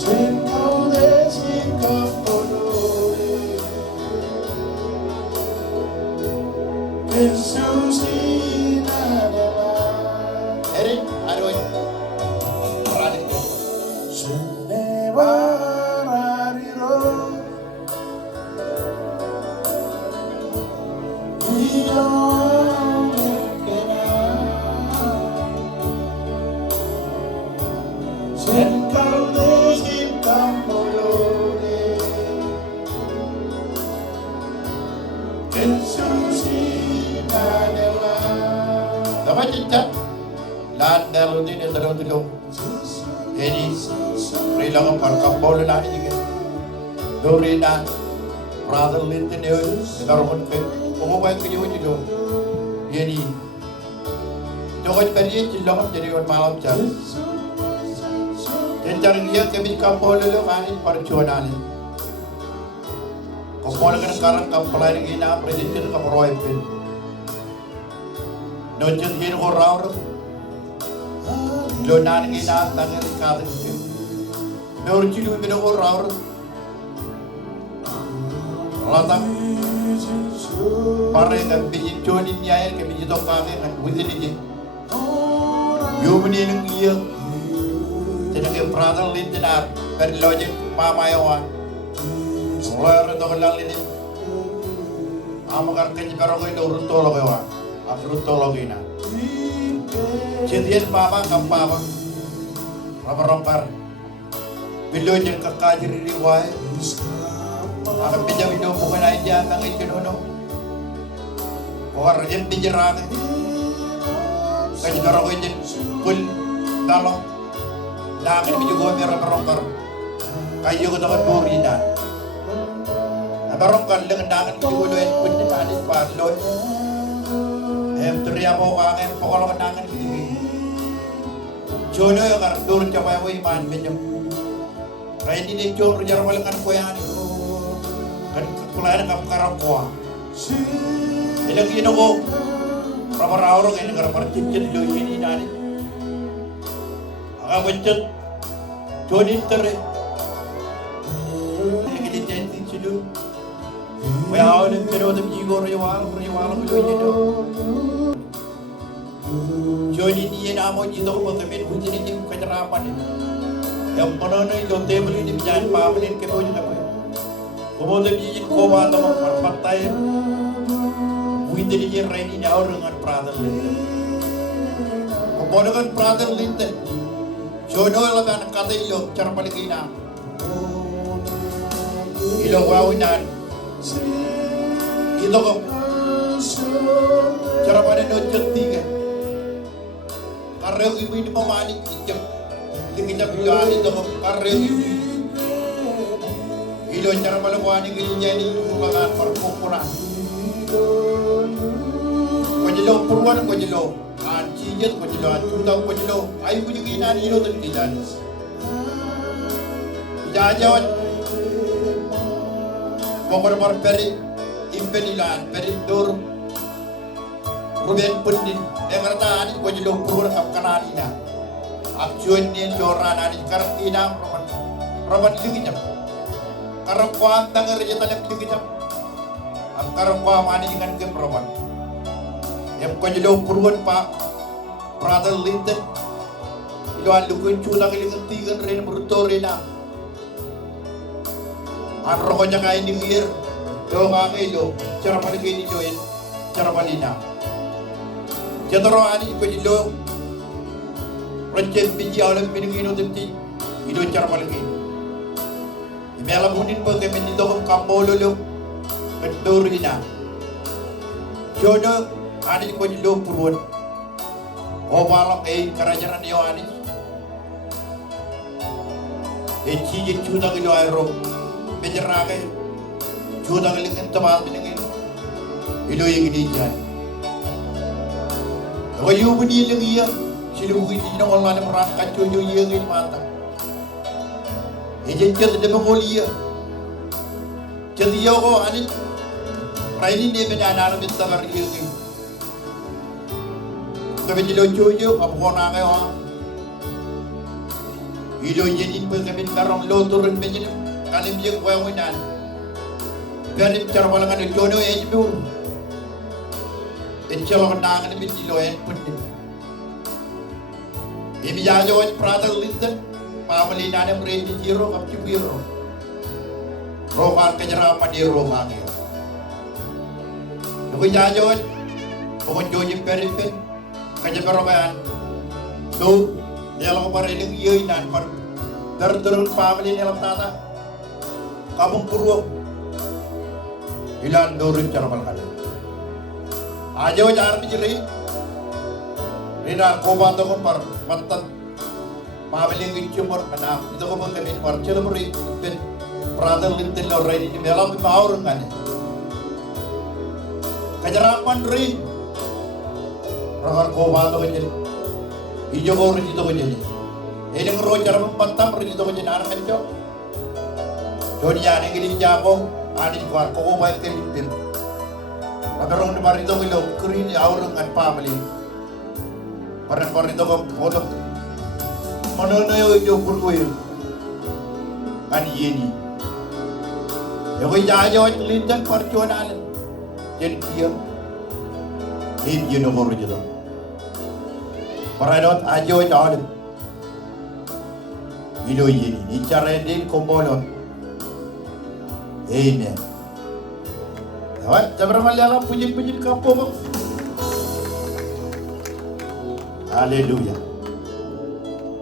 Kau desi kapolore, Jesus inadala. Erin, aduh, peradik. Senebarariro, iyo kena. Kau desi kapolore, Jesus inadala. Dapat cinta, landal ini terus dulu. Jadi, rilang parkapol na ni Dori na brother lintin yo darhon ke umubay ke yo dilo. Jadi, jokot periye cilok jadi on malam jar. Jangan dia kami kapol lo kani perjuangan. Kapol kan sekarang kapol lagi na presiden kaproy pin. Nojin hin ko raur. Lo nan gina tangan kata itu. Norcilu bina ko raur. Latang pare kan biji joni nyai ke biji tokane kan within ini. Yo meni nang iya. Jadi ke brother lintenar per loje mama yawa. Solar to kalal ini. Amakar ke jiparo ko itu rutolo ko wa. Rutolo gina. Jadian mama kampama. Rompar. Biloje kakajir riway. Akan pinjam itu bukan aja tang itu nono. Orang yang dijerang. Kaji dorong itu pun kalau lakan biju gua merah merongkar. Kayu kita kan borina. Merongkar dengan lakan biju gua yang pun tadi pas loy. Teriak bawa angin pokoknya lakan biju. Jono yang kan turun coba iman pinjam. Kayak ini jor jar balikan koyan. Kan kepulauan kap karapua. Ilang ino ko ramar-ramar ini karena percicit lo ini nani. Agak bencet, jodoh tere. Ini kita jadi cilu. Wah, ini terus menjigor riwal lo ini do. Jodoh ini nama jitu ko kemen hujan ini kecerapan ini. Yang mana nih lo table ini jangan pamerin kemudian apa? Kemudian jadi kau atau memperbatai, bukan jadi raini jauh dengan brother linten. Kemudian kan brother linten, jodoh lah kan kata ilo cara paling kina, ilo wawinan, ilo kok cara paling nojat tiga, karena ibu ini pemanik ijab, kita bilang itu karena ibu. Ilo cara malawani gini jadi mga perkumpulan. Kojelo purwan kojelo, anjiyat kojelo, anjutau kojelo. Ayo punya kina ilo terkidan. Jajawat, pokok peri, impenilan, peri dur, ruben pundin. Yang kata ani kojelo purwan kap kananina. Akcuan ni joran ani karantina roman lingitnya. Karang kuam tangan raja talem juga jam. Karang kuam ani dengan kemroman. Yang kau jelo purwan pak, brother linten. Ilo an lukun culang ilingan tigan rin berutore na. An rokonya kain di hir. Do ngang ilo, cara paling ini join, cara palina. Jataro ani kau jelo. Rancen biji alam piningino tenti. Ilo cara paling ini. Melamunin pa kami nito kung kambololo Kenduri na Jono Ani ko nilo purun O balak kerajaan niyo ani Cijin cudang ilo ayro Bejerake Cudang ilingin tamal piningin Ilo yung inijan Ngayon mo nilang iya Siluhin din ang wala na merangkat Yung iya ngayon mata Ejen jadi mengolia, jadi yo ko ani, raini ni benar-benar minta beri ini. Tapi jadi lucu kamu kau nak kau, Ilo yenin pagkamin karong loturin menyin kalim yung kwawinan. Ganit karawalangan ng jono enjur. Enjur nangan mit ilo en punin. Imiyayo at prada lindan. Pamalinan ng redi jiro kapchibiro. Rokan kanyarapan di romangin. Nukuyayo at Pukon Jojim Peripin, kanya perokan, do, nilang ko pa rin yung iyoinan, dardarun family nilang tata, kamong puro, ilan do rin siya naman kanya. Ayaw niya arami jiri, rina kumato ko par, matan, family yung ityumor, anak, ito ko bang gamin, par, sila mo rin, brother lintin lo rin, nilang maurang kanya. Kanyarapan rin, Rakar ko bato ko dyan. Iyo ko rin dito ko dyan. Ilang road ka naman pantam rin dito ko dyan. Anak ka Doon yan, ang giling niya ako. Anin ko, ako ko ba yung kailintin. Pagkarong naman rito ko ilo, kurin aurang at family. Parang rito ko, kodok. Manonoy yung kurko yun. Ani yeni. Yung yayo at lindan, parcho na alam. Yan kiyam. Hindi yun ako rin dito. Paranot, ajo ito alam. Ilo yini. Ichara din kumbolon. Amen. Dapat, sabar malala, punyit-punyit ka po. Hallelujah.